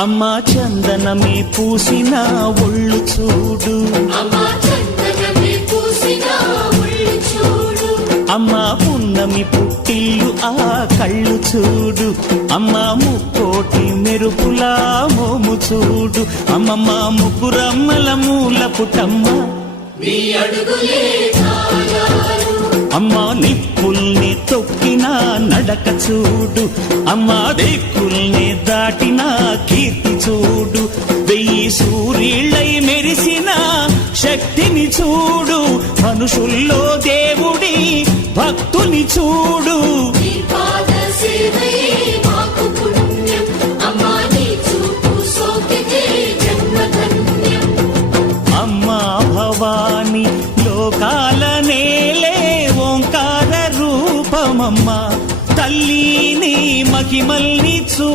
అమ్మా చందనమే పూసిన ఒళ్ళు చూడు, అమ్మా పున్నమి పుట్టిల్లు ఆ కళ్ళు చూడు, అమ్మా ముక్కోటి మెరుపులా మోము చూడు, అమ్మమ్మ ముగ్గురమ్మల మూల పుటమ్మ అమ్మా నిప్పుల్ని తొక్కిన నడక చూడు, అమ్మా దిక్కుల్ని దాటిన కీర్తి చూడు, 1000 సూర్యుళ్ళై మెరిసిన శక్తిని చూడు, మనుషుల్లో దేవుడి భక్తుని చూడు. అమ్మా భవాని లోకాల నేలే ఓంకార రూపమమ్మ, తల్లిని మహిమల్ని చూ